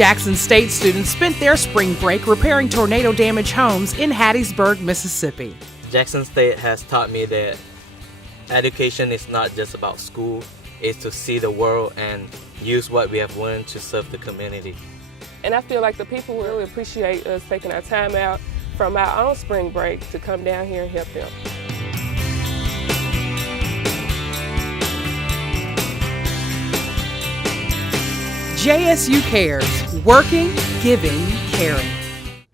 Jackson State students spent their spring break repairing tornado-damaged homes in Hattiesburg, Mississippi. Jackson State has taught me that education is not just about school, it's to see the world and use what we have learned to serve the community. And I feel like the people will really appreciate us taking our time out from our own spring break to come down here and help them. JSU Cares, working, giving, caring.